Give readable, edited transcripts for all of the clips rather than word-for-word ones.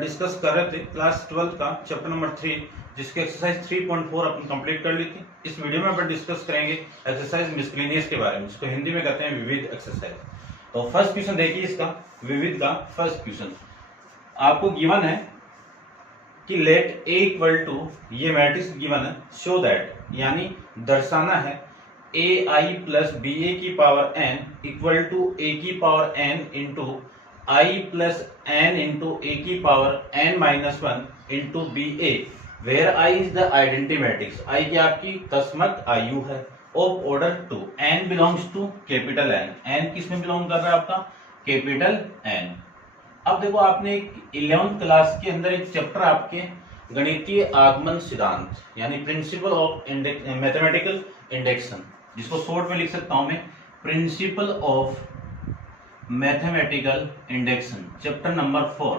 Discuss कर रहे थे क्लास 12 का चैप्टर नंबर 3, जिसके एक्सरसाइज 3.4 अपन कंप्लीट कर ली थी। इस वीडियो में अपन डिस्कस करेंगे एक्सरसाइज मिसलेनियस के बारे में, जिसको हिंदी में कहते हैं विविध एक्सरसाइज। तो फर्स्ट क्वेश्चन देखिए इसका, विविध का फर्स्ट क्वेश्चन आपको गिवन है कि लेट ए इक्वल टू, ये मैट्रिक्स गिवन है, शो दैट यानी दर्शाना है A I plus B A की power N equal to A की power N into I plus N into A की power N minus one into B A, where I is the identity matrix. I की आपकी तस्मत आयु है of order 2, N belongs to capital N. N किस में belong कर रहा है आपका? Capital N. अब देखो आपने 11th क्लास के अंदर एक चैप्टर आपके गणितीय आगमन सिद्धांत यानी प्रिंसिपल ऑफ मैथमेटिकल इंडेक्शन, जिसको शॉर्ट में लिख सकता हूं मैं principal of mathematical induction, chapter number 4।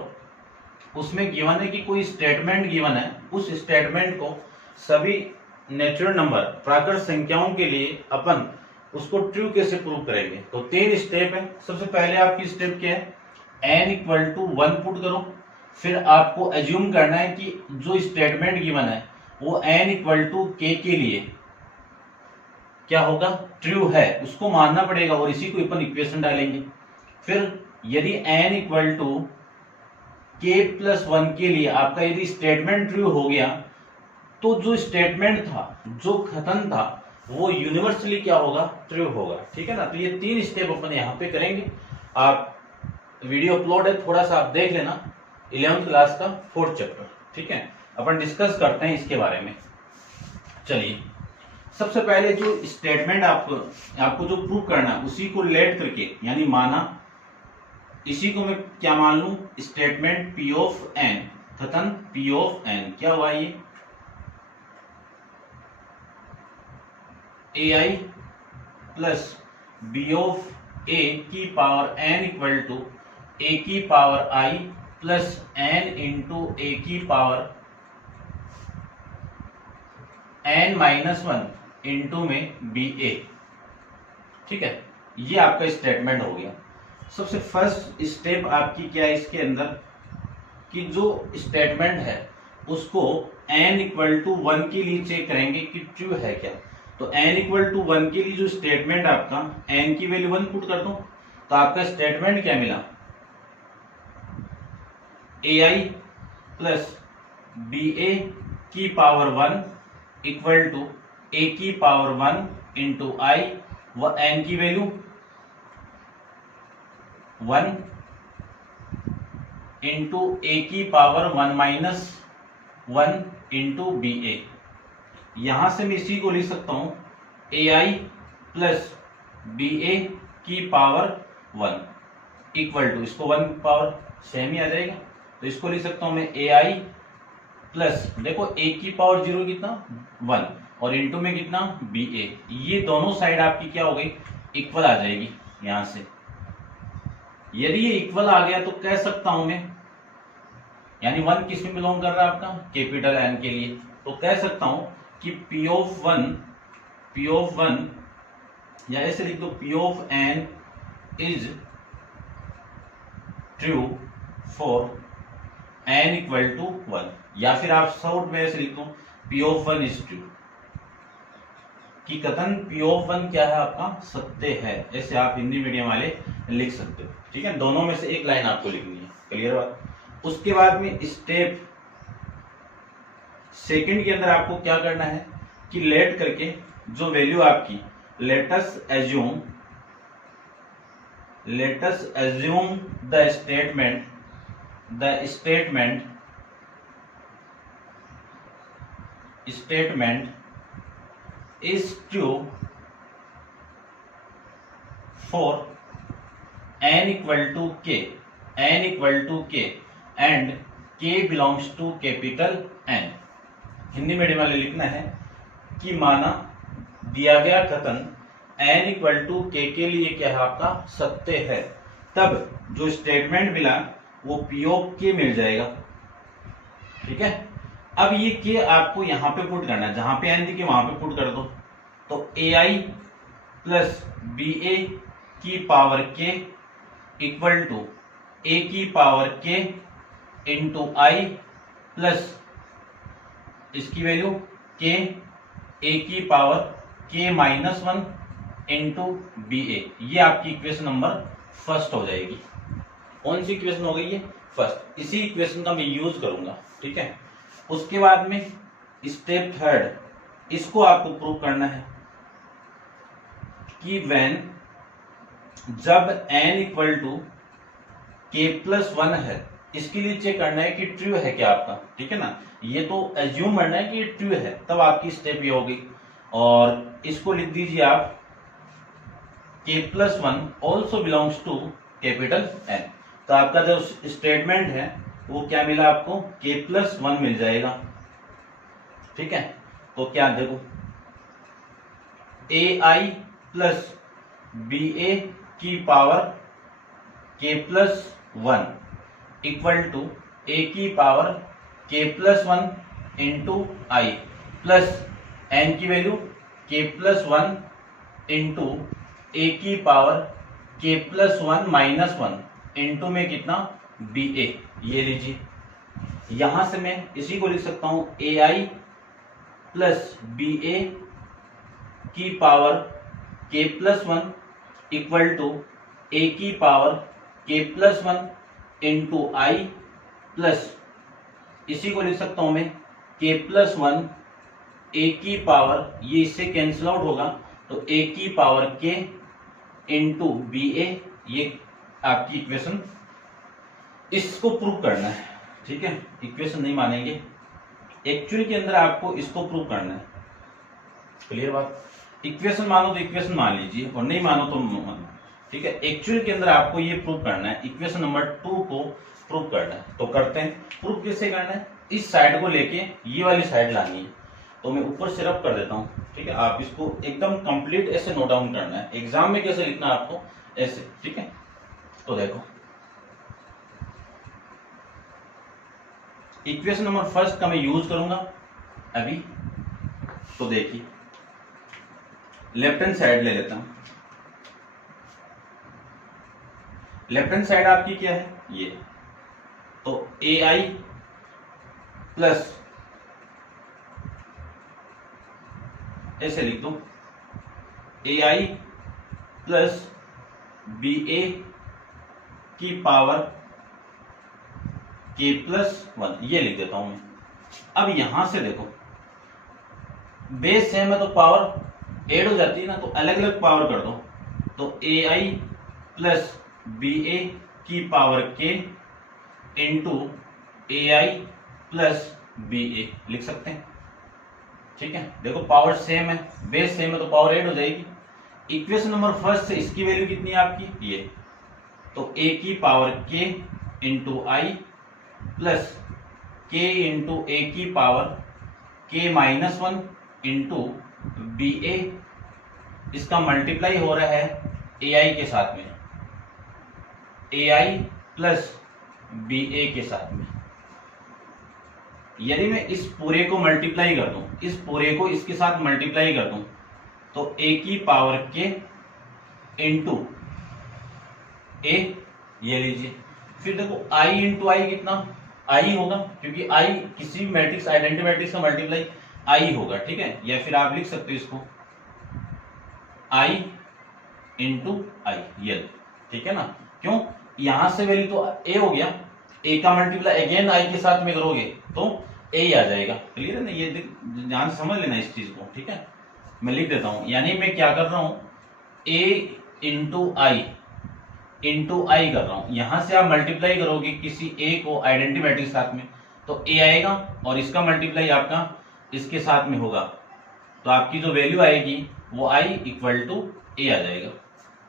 उसमें गिवन है कि कोई स्टेटमेंट गिवन है, उस स्टेटमेंट को सभी नेचुरल नंबर प्राकृत संख्याओं के लिए अपन उसको ट्रू कैसे प्रूव करेंगे। तो 3 स्टेप है। सबसे पहले आपकी स्टेप क्या है? n इक्वल टू 1 पुट करो, फिर आपको एज्यूम करना है कि जो स्टेटमेंट गिवन है वो n इक्वल टू k के लिए क्या होगा? ट्रू है, उसको मानना पड़ेगा और इसी को अपन इक्वेशन डालेंगे। फिर यदि n equal to k plus 1 के लिए आपका यदि स्टेटमेंट ट्रू हो गया तो जो स्टेटमेंट था, जो कथन था, वो यूनिवर्सली क्या होगा? ट्रू होगा। ठीक है ना। तो ये 3 स्टेप अपन यहाँ पे करेंगे। आप वीडियो अपलोड है, थोड़ा सा आप देख लेना, 11th क्लास का 4th चैप्टर। ठीक है, अपन डिस्कस करते हैं इसके बारे में। चलिए, सबसे पहले जो स्टेटमेंट आपको जो प्रूव करना है उसी को लेट करके यानी माना, इसी को मैं क्या मान लूं? स्टेटमेंट P ऑफ n, कथन P ऑफ n क्या हुआ? ये AI plus B of A की power n equal to A की पावर I plus n into A की पावर n माइनस 1 इंटू में BA। ठीक है, ये आपका स्टेटमेंट हो गया। सबसे फर्स्ट स्टेप आपकी क्या है इसके अंदर कि जो स्टेटमेंट है उसको n इक्वल टू 1 के लिए चेक करेंगे कि ट्रू है क्या। तो n इक्वल टू 1 के लिए जो स्टेटमेंट आपका n की वैल्यू 1 पुट कर दो तो आपका स्टेटमेंट क्या मिला? AI प्लस BA की पावर 1 इक्वल टू A की पावर 1 इंटू I व n की वैल्यू 1 इंटू A की पावर 1 माइनस 1 इंटू BA। यहां से मैं इसी को लिख सकता हूं AI प्लस BA की पावर 1 इक्वल टू, इसको 1 पावर सेम ही आ जाएगा तो इसको लिख सकता हूं मैं AI प्लस, देखो A की पावर 0 कितना? 1 और इंटू में कितना? BA। ये दोनों साइड आपकी क्या हो गई? इक्वल आ जाएगी। यहां से यदि ये इक्वल आ गया तो कह सकता हूं मैं, यानी 1 किस में बिलोंग कर रहा है आपका? कैपिटल N के लिए, तो कह सकता हूं कि P ऑफ 1 या ऐसे लिख दो P of N is true for N equal to 1, या फिर आप शॉर्ट में ऐसे लिख दो P ऑफ 1 इज ट्रू, कि कथन P ऑफ 1 क्या है आपका? सत्य है। ऐसे आप हिंदी मीडियम वाले लिख सकते हो। ठीक है, दोनों में से एक लाइन आपको लिखनी है। क्लियर बात। उसके बाद में स्टेप सेकंड के अंदर आपको क्या करना है कि लेट करके जो वैल्यू आपकी, latus assume the statement is true for n equal to k and k belongs to capital N। Hindi medium वाले लिखना है कि माना दिया गया कथन n इक्वल टू k के लिए क्या है आपका? सत्य है, तब जो स्टेटमेंट मिला वो P ऑफ k मिल जाएगा। ठीक है, अब ये के आपको यहां पे पुट करना है, जहां पे n दिखे वहां पे पुट कर दो। तो AI प्लस BA की power k equal to A की power k into I plus इसकी वैल्यू के ए की पावर के minus one into B A. ये आपकी इक्वेशन नंबर फर्स्ट हो जाएगी। कौन सी इक्वेशन हो गई है? फर्स्ट। इसी इक्वेशन का मैं यूज करूंगा, ठीक है। उसके बाद में स्टेप थर्ड, इसको आपको प्रूव करना है कि व्हेन जब n इक्वल टू के प्लस वन है, इसके लिए चेक करना है कि ट्रू है क्या आपका, ठीक है ना। ये तो एज्यूम करना है कि ये ट्रू है, तब आपकी स्टेप ये होगी। और इसको लिख दीजिए आप k plus one also belongs to capital N. तो आपका जो स्टेटमेंट है वो क्या मिला आपको? के प्लस वन मिल जाएगा, ठीक है। तो क्या देखो, ए आई प्लस बी ए की पावर के plus one equal to A की पावर के plus one into I plus N की वैल्यू के प्लस वन इंटू ए की पावर के plus one minus one into में कितना? B A. ये लीजिए, यहां से मैं इसी को लिख सकता हूं ए आई प्लस बी ए की पावर के plus one equal to A की पावर के plus one into I plus इसी को लिख सकता हूं मैं के प्लस वन ए की पावर, ये इससे कैंसिल आउट होगा तो ए की पावर के इंटू बी ए। ये आपकी इक्वेशन, इसको प्रूव करना है, ठीक है। इक्वेशन नहीं मानेंगे, एक्चुअली के अंदर आपको इसको प्रूव करना है। क्लियर बात? इक्वेशन मानो तो इक्वेशन मान लीजिए और नहीं मानो तो मानो, ठीक है। एक्चुअल के अंदर आपको ये प्रूव करना है, इक्वेशन नंबर 2 को प्रूव करना है। तो करते हैं। प्रूव कैसे करना है? इस साइड को लेके ये वाली साइड लानी है। तो मैं ऊपर से रब कर देता हूं, ठीक है। आप इसको एकदम कंप्लीट ऐसे नोट डाउन करना है। एग्जाम में कैसे लिखना है आपको, ऐसे, ठीक है। तो देखो, इक्वेशन नंबर फर्स्ट का मैं यूज करूंगा अभी। तो देखिए, लेफ्ट हैंड साइड ले लेता हूं। लेफ्ट हैंड साइड आपकी क्या है? ये। तो ए आई प्लस ऐसे लिख दो ए आई प्लस बी ए की पावर के प्लस वन, ये लिख देता हूं मैं। अब यहां से देखो, बेस सेम है तो पावर ऐड हो जाती है ना, तो अलग अलग पावर कर दो। तो ए आई प्लस बी ए की पावर के into A I plus B ए लिख सकते हैं, ठीक है। देखो पावर सेम है, बेस सेम है तो पावर ऐड हो जाएगी। इक्वेशन नंबर फर्स्ट से इसकी वैल्यू कितनी है आपकी? ये। तो ए की पावर के इंटू आई प्लस के इंटू ए की पावर के माइनस वन इंटू बी ए। इसका मल्टीप्लाई हो रहा है ए आई के साथ में, ए आई प्लस बी ए के साथ में। यदि मैं इस पूरे को मल्टीप्लाई कर दूं, इस पूरे को इसके साथ मल्टीप्लाई कर दूं, तो ए की पावर के इंटू ए, ये लीजिए। फिर देखो आई इंटू आई कितना? आई होगा, क्योंकि आई किसी भी मैट्रिक्स, आइडेंटिटी मैट्रिक्स का मल्टीप्लाई आई होगा, ठीक है। या फिर आप लिख सकते हो इसको आई इंटू आई, ये, ठीक है ना। क्यों? यहां से वैल्यू तो ए हो गया, ए का मल्टीप्लाई अगेन आई के साथ में करोगे तो ए ही आ जाएगा। क्लियर है ना? ये ध्यान से समझ लेना इस चीज को, ठीक है। मैं लिख देता हूं, यानी मैं क्या कर रहा हूं, ए इंटू आई कर रहा हूं। यहां से आप मल्टीप्लाई करोगे किसी ए को आइडेंटिटी मैट्रिक्स के साथ में तो ए आएगा, और इसका मल्टीप्लाई आपका इसके साथ में होगा, तो आपकी जो वैल्यू आएगी वो आई इक्वल टू ए आ जाएगा,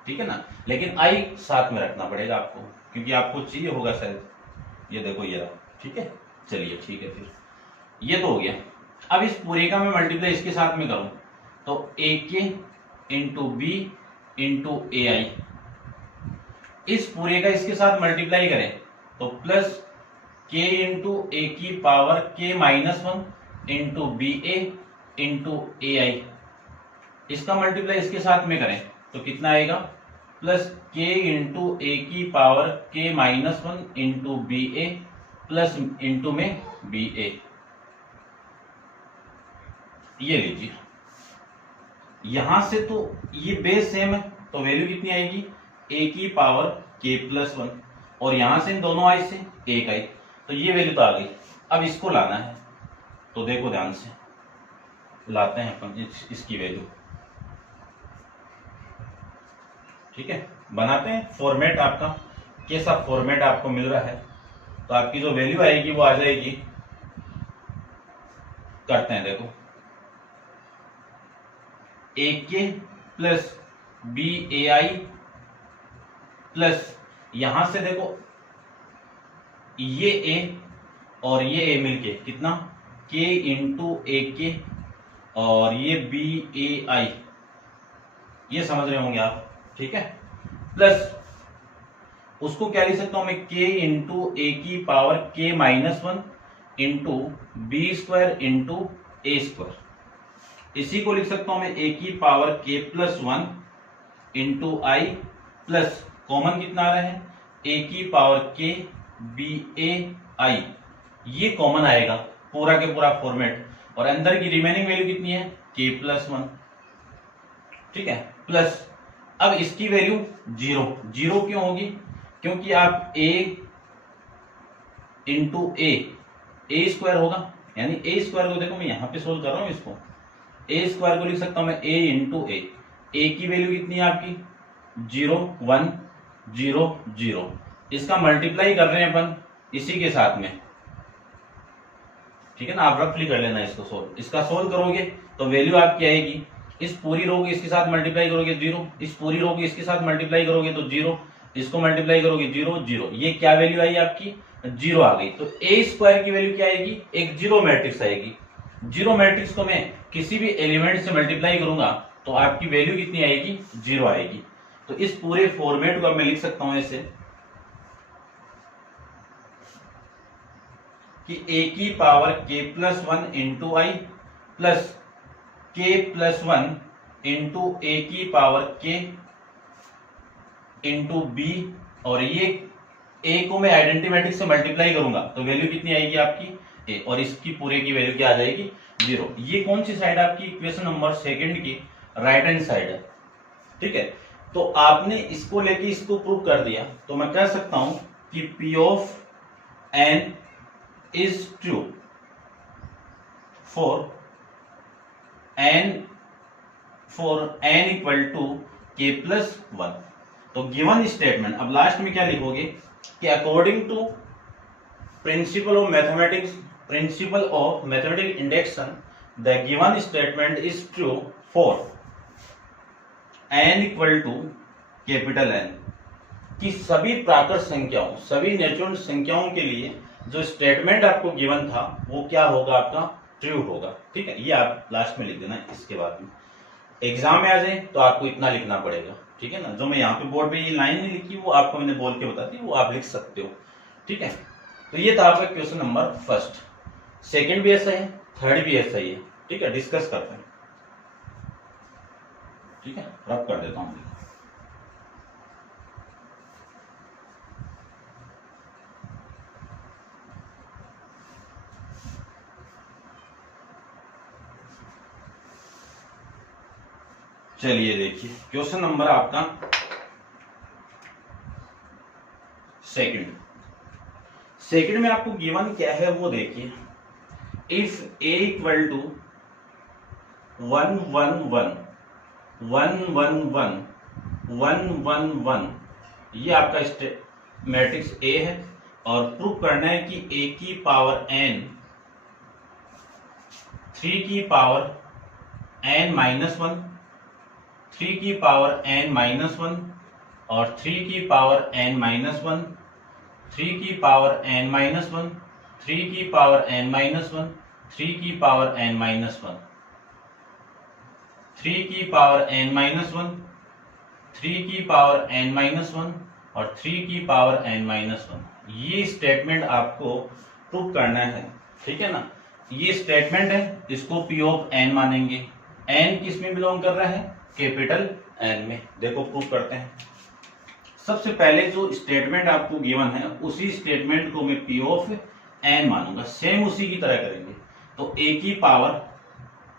ठीक है ना। लेकिन आई साथ में रखना पड़ेगा आपको, क्योंकि आपको चाहिए होगा शायद। ये देखो ये रहा, ठीक है। चलिए ठीक है, फिर ये तो हो गया। अब इस पूरे का मैं मल्टीप्लाई इसके साथ में करूं तो ए के इंटू बी इंटू ए आई, इस पूरे का इसके साथ मल्टीप्लाई करें तो प्लस के इंटू ए की पावर के माइनस वन इंटू बी ए इंटू ए आई, इसका मल्टीप्लाई इसके साथ में करें तो कितना आएगा? प्लस के इंटू ए की पावर के माइनस वन इंटू बी ए प्लस इंटू में बी ए, ये लीजिए। यहां से तो ये बेस सेम है, तो वैल्यू कितनी आएगी, ए की पावर के प्लस 1, और यहां से इन दोनों आई से एक आई, तो ये वैल्यू तो आ गई। अब इसको लाना है, तो देखो ध्यान से लाते हैं अपन इसकी वैल्यू, ठीक है। बनाते हैं फॉर्मेट, आपका कैसा फॉर्मेट आपको मिल रहा है, तो आपकी जो वैल्यू आएगी वो आ जाएगी, करते हैं देखो, ए के plus B A I plus, यहां से देखो ये ए और ये ए मिलके कितना, के इंटू ए के, और ये बी ए आई, ये समझ रहे होंगे आप, ठीक है। प्लस उसको क्या लिख सकता हूं मैं, के इंटू ए की पावर के minus 1 into B square into A square, इसी को लिख सकता हूं मैं ए की पावर के plus 1 into I plus common कितना आ रहा है, ए की पावर के बी ए आई, ये कॉमन आएगा पूरा के पूरा फॉर्मेट, और अंदर की रिमेनिंग वैल्यू कितनी है, के प्लस 1, ठीक है। प्लस अब इसकी वैल्यू 0, 0 क्यों होगी, क्योंकि आप a इंटू ए स्क्वायर होगा, यानी ए स्क्वायर को देखो मैं यहां पे सोल्व कर रहा हूं, इसको ए स्क्वायर को लिख सकता हूं मैं a इंटू ए की वैल्यू कितनी है आपकी 0 1 0 0, इसका मल्टीप्लाई कर रहे हैं अपन इसी के साथ में, ठीक है ना। आप रफली कर लेना इसको सोल्व, इसका सोल्व करोगे तो वैल्यू आपकी आएगी, इस पूरी रो को इसके साथ मल्टीप्लाई करोगे 0, इस पूरी रो को इसके साथ मल्टीप्लाई करोगे तो 0, इसको मल्टीप्लाई करोगे 0 0, ये क्या वैल्यू आई आपकी 0 आ गई। तो ए स्क्वायर की वैल्यू क्या आएगी, एक जीरो मैट्रिक्स आएगी। जीरो मैट्रिक्स को मैं किसी भी एलिमेंट से मल्टीप्लाई करूंगा तो आपकी वैल्यू कितनी आएगी, 0 आएगी। तो इस पूरे फॉर्मेट को मैं लिख सकता हूं ऐसे कि ए की पावर के प्लस 1 इंटू आई प्लस के प्लस 1 इंटू ए की पावर के इंटू बी, और ये ए को मैं आइडेंटिटी मैट्रिक्स से मल्टीप्लाई करूंगा तो वैल्यू कितनी आएगी आपकी ए, और इसकी पूरे की वैल्यू क्या आ जाएगी 0। ये कौन सी साइड आपकी इक्वेशन नंबर सेकंड की राइट हैंड साइड है, ठीक है। तो आपने इसको लेके इसको प्रूव कर दिया, तो मैं कह सकता हूं कि P of n is true for n equal to k plus 1। तो गिवन स्टेटमेंट, अब लास्ट में क्या लिखोगे कि according to principle of mathematical induction the given statement is true for n equal to capital N, कि सभी प्राकृत संख्याओं, सभी नेचुरल संख्याओं के लिए जो स्टेटमेंट आपको गिवन था वो क्या होगा, आपका ट्रू होगा, ठीक है। ये आप लास्ट में लिख देना, इसके बाद में एग्जाम में आ जाए तो आपको इतना लिखना पड़ेगा, ठीक है ना। जो मैं यहाँ पे बोर्ड पे ये लाइन नहीं लिखी वो आपको मैंने बोल के बता दी, वो आप लिख सकते हो, ठीक है। तो ये था आपका क्वेश्चन नंबर फर्स्ट, सेकंड भी ऐसा है, थर्ड भी ऐसा ही है, ठीक है। डिस्कस करते हैं, ठीक है, रब कर देता हूँ। चलिए देखिए क्वेश्चन नंबर आपका सेकंड में आपको गिवन क्या है वो देखिए। इफ a इक्वल टू 1 1 1 1 1 1 1 1 1, ये आपका मैट्रिक्स A है, और प्रूव करना है कि a की पावर n 3 की पावर n माइनस 1, 3 की पावर n माइनस 1, और 3 की पावर n माइनस 1, 3 की पावर n माइनस 1, 3 की पावर n माइनस 1, 3 की पावर n माइनस 1, 3 की पावर n माइनस 1, 3 की पावर n माइनस 1, और 3 की पावर n माइनस 1। ये स्टेटमेंट आपको प्रूव करना है, ठीक है ना। ये स्टेटमेंट है, इसको P ऑफ n मानेंगे। n किस में बिलोंग कर रहा है, कैपिटल N में। देखो प्रूव करते हैं। सबसे पहले जो स्टेटमेंट आपको गिवन है उसी स्टेटमेंट को मैं P ऑफ n मानूंगा, सेम उसी की तरह करेंगे। तो a की पावर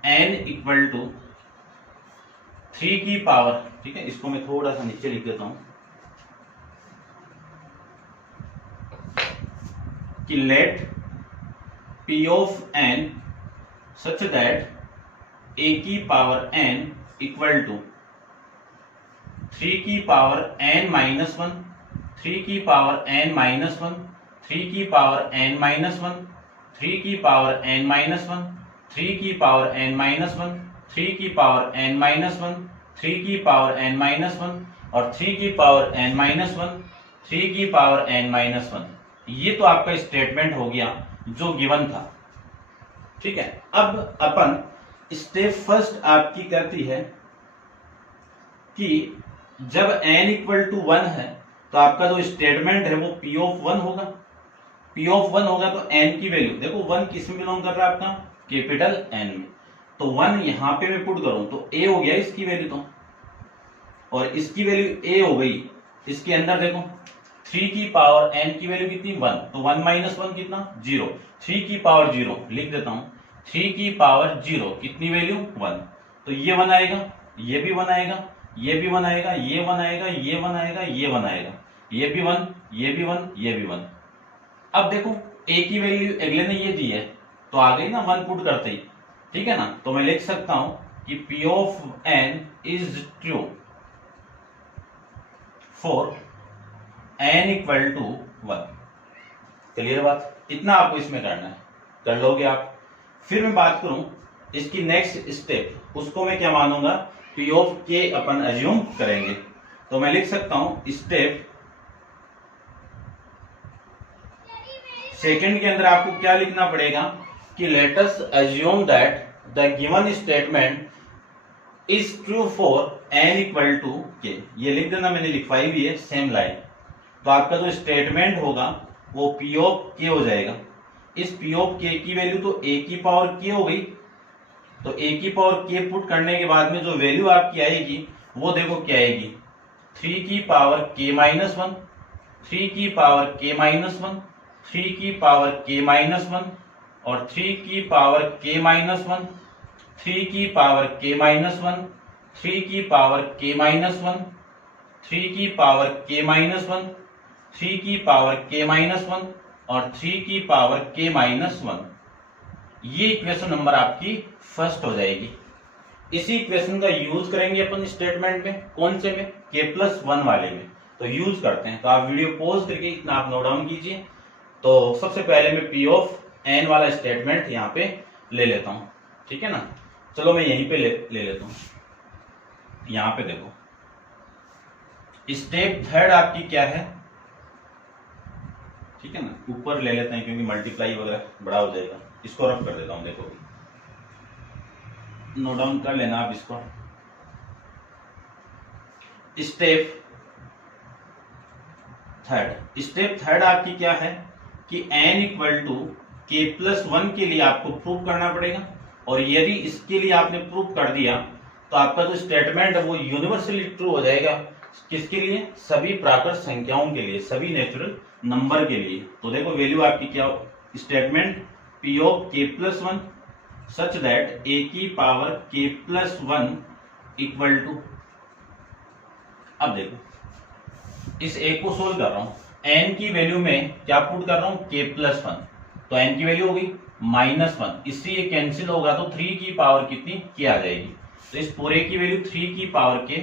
n इक्वल टू 3 की पावर, ठीक है, इसको मैं थोड़ा सा नीचे लिख देता हूं कि let p of n such that a की पावर n इक्वल टू 3 की पावर n माइनस 1, 3 की पावर n माइनस 1, 3 की पावर n माइनस 1, 3 की पावर n माइनस 1, 3 की पावर n माइनस 1, 3 की पावर n माइनस 1, 3 की पावर n माइनस 1 और 3 की पावर n माइनस 1, 3 की पावर n माइनस 1। ये तो आपका स्टेटमेंट हो गया जो गिवन था, ठीक है। अब अपन स्टेप फर्स्ट आपकी कहती है कि जब n इक्वल टू 1 है तो आपका जो स्टेटमेंट है वो p ऑफ 1 होगा। p ऑफ 1 होगा तो n की वैल्यू देखो, 1 किस में बिलोंग कर रहा है आपका, कैपिटल N में। तो 1 यहां पे मैं पुट करूं तो a हो गया इसकी वैल्यू, तो और इसकी वैल्यू a हो गई। इसके अंदर देखो 3 की पावर n की वैल्यू कितनी, 1, तो 1 माइनस 1 कितना, 0। 3 की पावर 0 लिख देता हूं, 3 की पावर 0 कितनी वैल्यू, 1। तो ये 1 आएगा, ये भी 1 आएगा, ये भी 1 आएगा, ये 1 आएगा, ये 1 आएगा, ये 1 आएगा, ये भी 1, ये भी 1, ये भी 1। अब देखो a की वैल्यू अगले ने ये दी है तो आ गई ना 1 पुट करते ही, ठीक है ना। तो मैं लिख सकता हूं कि p of n is true for n equal to 1। Clear बात, इतना आपको इसमें करना है, कर लोगे आप। फिर मैं बात करूं इसकी नेक्स्ट स्टेप, उसको मैं क्या मानूंगा, p of k upon assume करेंगे। तो मैं लिख सकता हूं स्टेप सेकंड के अंदर आपको क्या लिखना पड़ेगा कि let us assume that the given statement is true for n equal to k। ये लिख देना, मैंने लिखवाई भी है सेम लाइन। तो आपका जो स्टेटमेंट होगा वो p ऑफ k हो जाएगा। इस p ऑफ k की वैल्यू तो a की पावर k हो गई, तो a की पावर k पुट करने के बाद में जो वैल्यू आपकी आएगी वो देखो क्या आएगी, 3 की पावर k माइनस 1, 3 की पावर k माइनस 1, 3 की पावर k माइनस 1 और 3 की पावर k माइनस 1, 3 की पावर k माइनस 1, 3 की पावर k माइनस 1, 3 की पावर k माइनस 1, 3 की पावर k माइनस 1 और 3 की पावर k माइनस 1। ये इक्वेशन नंबर आपकी फर्स्ट हो जाएगी। इसी इक्वेशन का यूज करेंगे अपन स्टेटमेंट में, कौन से में, k+1 वाले में। तो यूज करते हैं, तो आप वीडियो पॉज करके इतना आप नोट डाउन कीजिए। तो सबसे पहले मैं p ऑफ n वाला स्टेटमेंट यहाँ पे ले लेता हूं, ठीक है ना। चलो मैं यहीं पे ले लेता हूं। यहां पे देखो स्टेप थर्ड आपकी क्या है, ठीक है ना, ऊपर ले लेते हैं क्योंकि मल्टीप्लाई वगैरह बड़ा हो जाएगा। इसको रफ कर देता हूं, देखो नोट डाउन कर लेना आप इसको। स्टेप थर्ड आपकी क्या है कि n इक्वल टू k+1 के लिए आपको प्रूव करना पड़ेगा। और यदि इसके लिए आपने प्रूव कर दिया तो आपका जो स्टेटमेंट है वो यूनिवर्सली ट्रू हो जाएगा। किसके लिए, सभी प्राकृत संख्याओं के लिए, सभी नेचुरल नंबर के लिए। तो देखो वैल्यू आपकी क्या, statement p of k+1 such that a की पावर k+1 इक्वल टू, अब देखो इस a को सोल्व कर रहा हूं, n की वैल्यू में क्या पुट कर रहा हूं, k+1, तो n की वैल्यू हो गई -1, इससे ये कैंसिल होगा तो 3 की पावर कितनी, k आ जाएगी। तो इस पूरे की वैल्यू 3 की पावर k,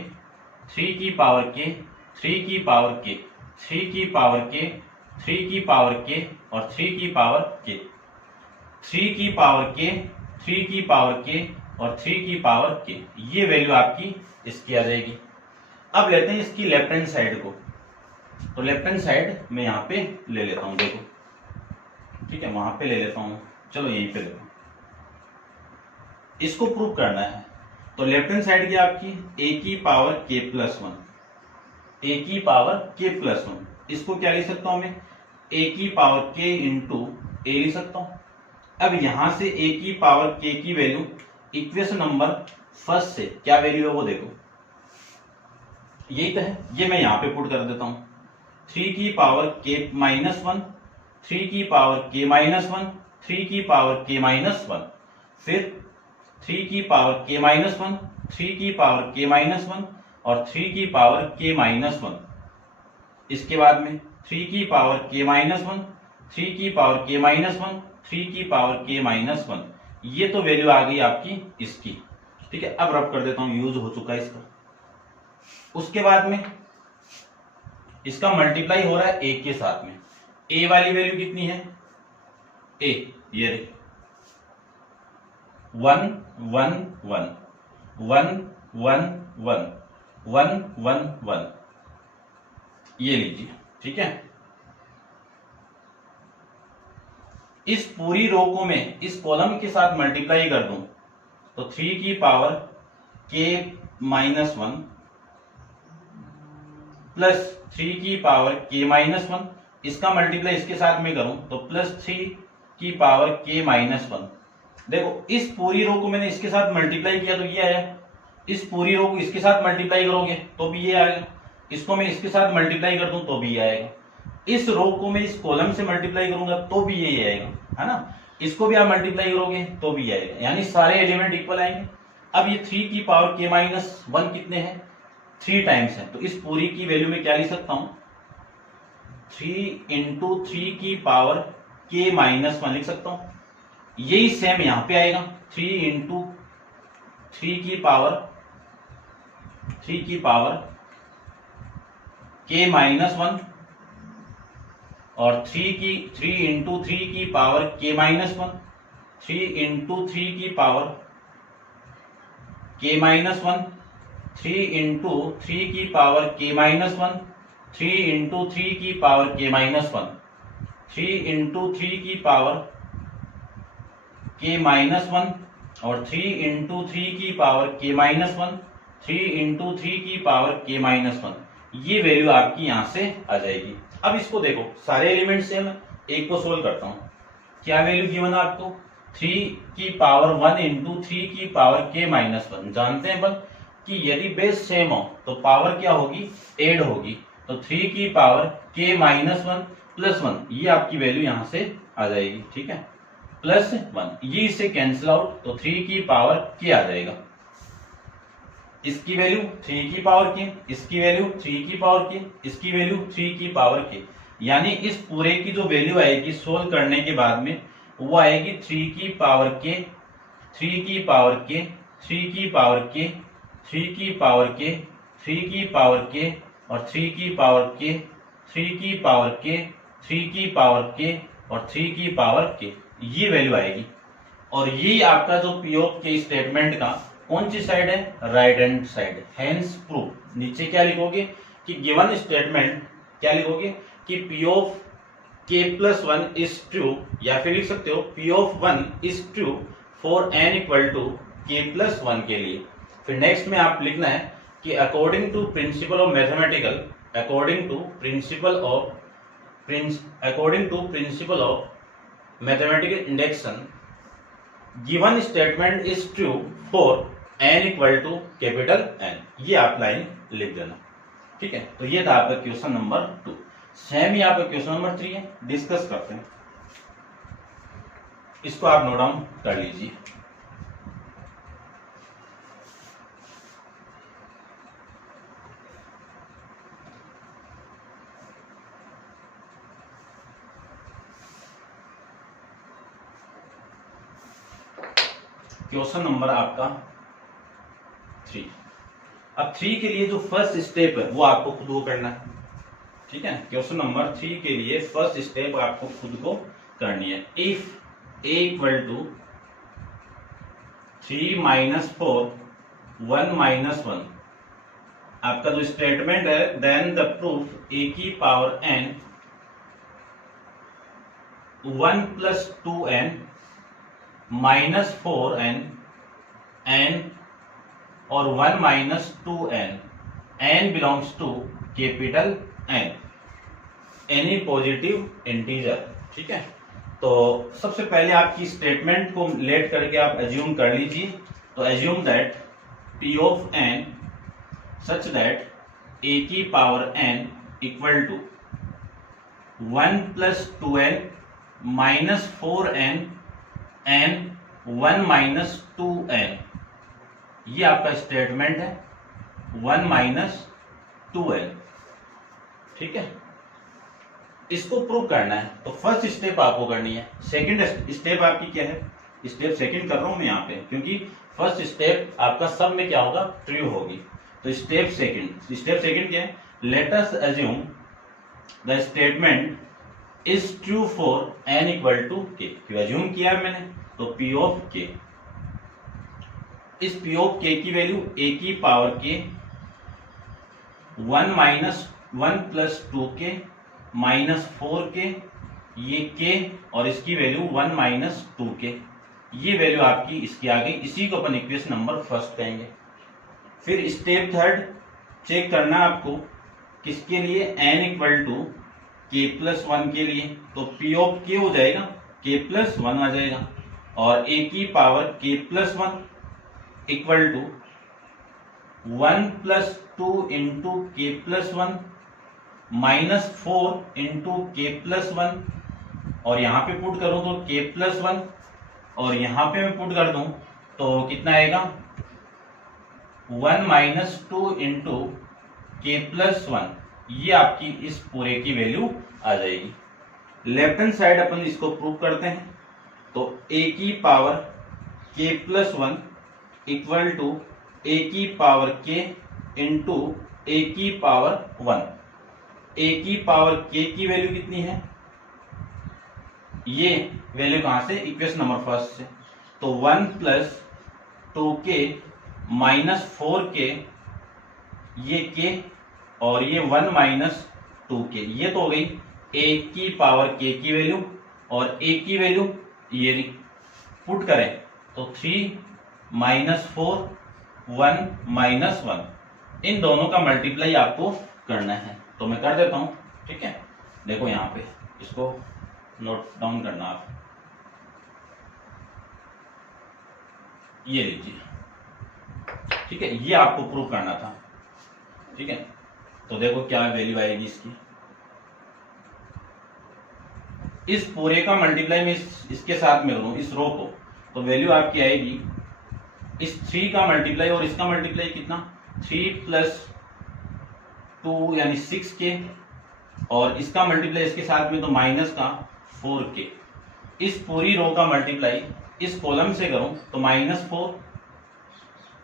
3 की पावर k, 3 की पावर k, 3 की पावर k, 3 की पावर k और 3 की पावर k, 3 की पावर k, 3 की पावर k और 3 की पावर k, ये वैल्यू आपकी इसकी आ जाएगी। अब लेते हैं इसकी लेफ्ट हैंड साइड को। तो लेफ्ट हैंड साइड मैं यहाँ पे ले लेता हूँ, देखो ठीक है, वहां पे ले लेता हूँ, चलो यहीं पे देखो, इसको प्रूव करना है। तो लेफ्ट हैंड साइड की आपकी a की पावर k+1, a की पावर k+1, इसको क्या लिख सकता हूं मैं, a की पावर k इंटू a लिख सकता हूं। अब यहां से a की पावर k की वैल्यू इक्वेशन नंबर फर्स्ट से क्या वैल्यू है वो देखो, यही तो है, ये मैं यहां पे पुट कर देता हूं, 3 की पावर k-1 3 की पावर k माइनस 1, 3 की पावर k माइनस 1, फिर 3 की पावर k माइनस 1, 3 की पावर k माइनस 1 और 3 की पावर k माइनस 1। इसके बाद में 3 की पावर k माइनस 1, 3 की पावर k माइनस 1, 3 की पावर k माइनस 1। ये तो वैल्यू आ गई आपकी इसकी, ठीक है। अब रब कर देता हूं, यूज हो चुका है इसका। उसके बाद में इसका मल्टीप्लाई हो रहा है a के साथ में। a वाली वैल्यू कितनी है, a ये 1 1 1 1 1 1 1 1 1, ये लीजिए, ठीक है। इस पूरी रो को मैं इस कॉलम के साथ मल्टीप्लाई कर दूं तो 3 की पावर k माइनस 1 प्लस 3 की पावर k माइनस 1, इसका मल्टीप्लाई इसके साथ में करूं तो प्लस 3 की पावर k माइनस 1। देखो इस पूरी रो को मैंने इसके साथ मल्टीप्लाई किया तो ये आया, इस पूरी रो को इसके साथ मल्टीप्लाई करोगे तो भी ये आएगा, इसको मैं इसके साथ मल्टीप्लाई कर दूं तो भी ये आएगा, इस रो को मैं इस कॉलम से मल्टीप्लाई करूंगा तो भी ये आएगा, है ना। इसको भी आप मल्टीप्लाई करोगे तो भी आएगा, यानी सारे एलिमेंट इक्वल आएंगे। अब ये 3 की पावर k माइनस 1 कितने हैं, 3 टाइम्स है, तो इस पूरी की वैल्यू में क्या लिख सकता हूं, 3 इंटू 3 की पावर k माइनस 1 लिख सकता हूं। यही सेम यहां पे आएगा, 3 इंटू 3 की पावर k माइनस 1 और 3 इंटू 3 की पावर k माइनस 1, 3 इंटू 3 की पावर k माइनस 1, 3 इंटू 3 की पावर k माइनस 1, 3 इंटू 3 की पावर k माइनस 1, 3 इंटू 3 की पावर k माइनस 1 और 3 इंटू 3 की पावर k माइनस 1, 3 इंटू 3 की पावर k माइनस 1। ये वैल्यू आपकी यहां से आ जाएगी। अब इसको देखो, सारे एलिमेंट सेम है, एक को सोल्व करता हूं। क्या वैल्यू गिवन है आपको, 3 की पावर 1 इंटू 3 की पावर k माइनस 1। जानते हैं बल कि यदि बेस सेम हो तो पावर क्या होगी, ऐड होगी, तो 3 की पावर k माइनस 1 प्लस 1, ये आपकी वैल्यू यहां से आ जाएगी, ठीक है, प्लस 1। ये इससे कैंसिल आउट, तो 3 की पावर k आ जाएगा। इसकी वैल्यू 3 की पावर k, इसकी वैल्यू 3 की पावर k, इसकी वैल्यू 3 की पावर k, यानी इस पूरे की जो वैल्यू आएगी सोल्व करने के बाद में वो आएगी 3 की पावर k, 3 की पावर k, 3 की पावर k, 3 की पावर k, 3 की पावर k और 3 की पावर k, 3 की पावर k, 3 की पावर k और 3 की पावर k, ये वैल्यू आएगी। और ये आपका जो पी ऑफ के स्टेटमेंट का कौन सी साइड है, right hand side. Hence proof, नीचे क्या लिखोगे कि गिवन स्टेटमेंट, क्या लिखोगे कि P of k plus 1 is true, या फिर लिख सकते हो P of 1 is true for n equal to k plus 1 के लिए। फिर नेक्स्ट में आप लिखना है कि according to principle of mathematical, according to principle of mathematical induction, given statement is true for n equal to capital N। ये आप लाइन लिख देना, ठीक है। तो ये था आपका क्वेश्चन नंबर 2। सेम ही आपका क्वेश्चन नंबर 3 है, डिस्कस करते हैं। इसको आप नोट डाउन कर लीजिए। क्वेश्चन नंबर आपका 3। अब 3 के लिए जो फर्स्ट स्टेप है वो आपको खुद को करना है, ठीक है। क्वेश्चन नंबर 3 के लिए फर्स्ट स्टेप आपको खुद को करनी है। If a equal to 3 minus 4 1 minus 1, आपका जो स्टेटमेंट है, देन द प्रूफ a की power n 1 plus 2n minus 4n n और 1 minus 2n, n belongs to capital N, any positive integer, ठीक है। तो सबसे पहले आपकी स्टेटमेंट को लेट करके आप एज्यूम कर लीजिए। तो assume that p of n such that a की power n equal to 1 plus 2n minus 4n n 1 minus 2n, ये आपका स्टेटमेंट है 1 माइनस 2n। ठीक है, इसको प्रूव करना है तो फर्स्ट स्टेप आपको करनी है। सेकंड स्टेप आपकी क्या है, स्टेप सेकंड कर रहा हूं मैं यहाँ पे, क्योंकि फर्स्ट स्टेप आपका सब में क्या होगा, ट्रू होगी। तो स्टेप सेकंड क्या है, let us assume the statement is true for n equal to k। क्यों अज्यूम किया है मैंने, तो p ऑफ k, इस p ऑफ k की वैल्यू a की power k 1 minus 1 plus 2k minus 4k, ये k और इसकी वैल्यू 1 माइनस 2k, ये वैल्यू आपकी इसकी आ गई। इसी को अपन इक्वेशन नंबर फर्स्ट कहेंगे। फिर स्टेप थर्ड चेक करना आपको, किसके लिए, n equal to k plus 1 के लिए, तो p ऑफ k हो जाएगा k प्लस 1 आ जाएगा, और a की power k plus 1 equal to 1 plus 2 into k plus 1 minus 4 into k plus 1, और यहाँ पे पुट करूं तो k प्लस 1, और यहाँ पे मैं पुट कर दूं तो कितना आएगा, 1 माइनस 2 इंटू के प्लस 1, ये आपकी इस पूरे की वैल्यू आ जाएगी। लेफ्ट हैंड साइड अपन इसको प्रूव करते हैं, तो a की power k plus 1 equal to a की पावर k इंटू a की पावर 1। a की पावर k की वैल्यू कितनी है, ये वैल्यू कहां से, इक्वेशन नंबर फर्स्ट से, तो 1 प्लस 2k माइनस 4k, ये k और ये 1 माइनस 2k, ये तो हो गई a की पावर k की वैल्यू, और a की वैल्यू ये पुट करें तो 3 माइनस 4 1 माइनस 1, इन दोनों का मल्टीप्लाई आपको करना है। तो मैं कर देता हूं, ठीक है। देखो यहाँ पे इसको नोट डाउन करना आप, ये लीजिए, ठीक है, ये आपको प्रूव करना था, ठीक है। तो देखो क्या वैल्यू आएगी इसकी, इस पूरे का मल्टीप्लाई में इसके साथ में करूं, इस रो को, तो वैल्यू आपकी आएगी इस 3 का मल्टीप्लाई और इसका मल्टीप्लाई कितना, 3 प्लस 2 यानी 6k, और इसका मल्टीप्लाई इसके साथ में तो माइनस का 4k। इस पूरी रो का मल्टीप्लाई इस कॉलम से करूं तो माइनस 4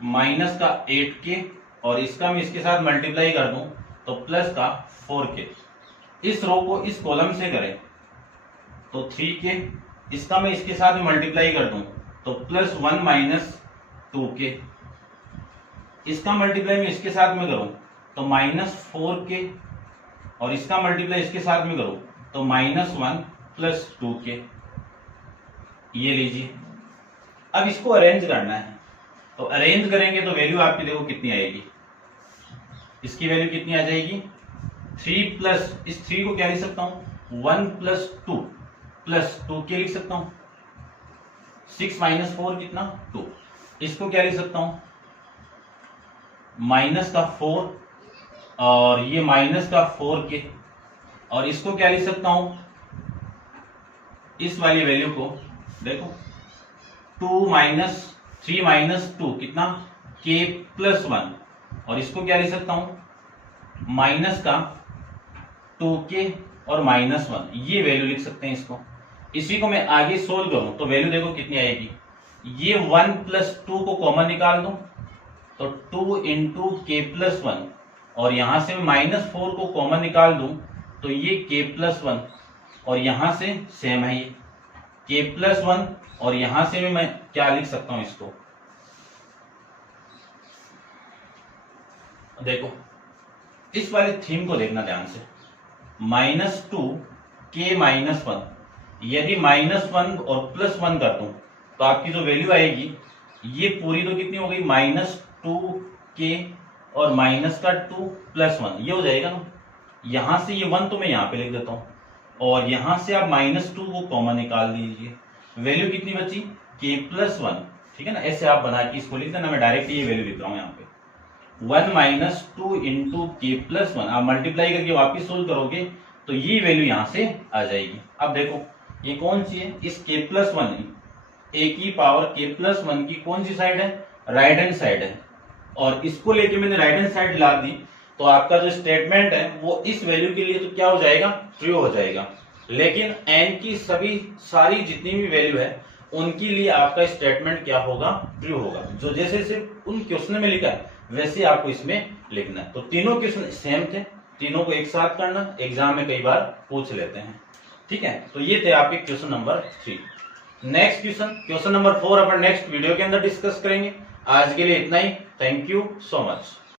माइनस का 8k, और इसका मैं इसके साथ मल्टीप्लाई कर दूं तो प्लस का 4k। इस रो को इस कॉलम से करें तो 3k, इसका मैं इसके साथ मल्टीप्लाई कर दूं तो प्लस 1 माइनस 2k, इसका मल्टीप्लाई मैं इसके साथ में करूं तो माइनस 4k, और इसका मल्टीप्लाई इसके साथ में करूं तो माइनस 1 प्लस 2k, ये लीजिए। अब इसको अरेंज करना है, तो अरेंज करेंगे तो वैल्यू आपकी देखो कितनी आएगी, इसकी वैल्यू कितनी आ जाएगी, 3 प्लस, इस 3 को क्या लिख सकता हूं, 1 प्लस 2 प्लस 2k लिख सकता हूं, 6 माइनस 4 कितना, 2। इसको क्या लिख सकता हूं, माइनस का 4, और ये माइनस का 4k, और इसको क्या लिख सकता हूं, इस वाली वैल्यू को देखो 2 माइनस 3 माइनस 2 कितना, k प्लस 1, और इसको क्या लिख सकता हूं, माइनस का 2k और माइनस 1, ये वैल्यू लिख सकते हैं इसको। इसी को मैं आगे सोल्व करूं तो वैल्यू देखो कितनी आएगी, ये 1 प्लस 2 को कॉमन निकाल दूं तो 2 इंटू के प्लस 1, और यहां से माइनस 4 को कॉमन निकाल दूं तो ये k प्लस 1, और यहां से सेम है ये k प्लस 1, और यहां से भी मैं क्या लिख सकता हूं इसको, देखो इस वाले थीम को देखना ध्यान से, माइनस 2 k माइनस 1, यदि माइनस 1 और प्लस 1 कर दूं तो आपकी जो वैल्यू आएगी ये पूरी तो कितनी हो गई, माइनस 2k और माइनस का 2 प्लस 1, ये हो जाएगा ना। यहां से ये 1 तो मैं यहां पे लिख देता हूं, और यहां से आप माइनस 2 को कॉमन निकाल दीजिए, वैल्यू कितनी बची, k प्लस 1, ठीक है ना। ऐसे आप बना के इसको लिख देना, मैं डायरेक्ट ये वैल्यू लिख रहा हूं यहाँ पे 1 माइनस 2 इंटू के प्लस 1, आप मल्टीप्लाई करके वापिस सोल्व करोगे तो ये वैल्यू यहाँ से आ जाएगी। अब देखो ये कौन सी है, इस k+1 a की पावर k+1 की कौन सी साइड है, राइट हैंड साइड है, और इसको लेके मैंने राइट हैंड साइड ला दी, तो आपका जो स्टेटमेंट है वो इस वैल्यू के लिए तो क्या हो जाएगा, ट्रू हो जाएगा। लेकिन n की सारी जितनी भी वैल्यू है उनके लिए आपका स्टेटमेंट क्या होगा, ट्रू होगा। जो जैसे सिर्फ उन क्वेश्चन में लिखा है वैसे आपको इसमें लिखना है। तो तीनों क्वेश्चन सेम थे, तीनों को एक साथ करना, एग्जाम में कई बार पूछ लेते हैं, ठीक है। तो ये थे आपके question number 3। Next question number 4 अपन नेक्स्ट वीडियो के अंदर डिस्कस करेंगे। आज के लिए इतना ही। Thank you so much.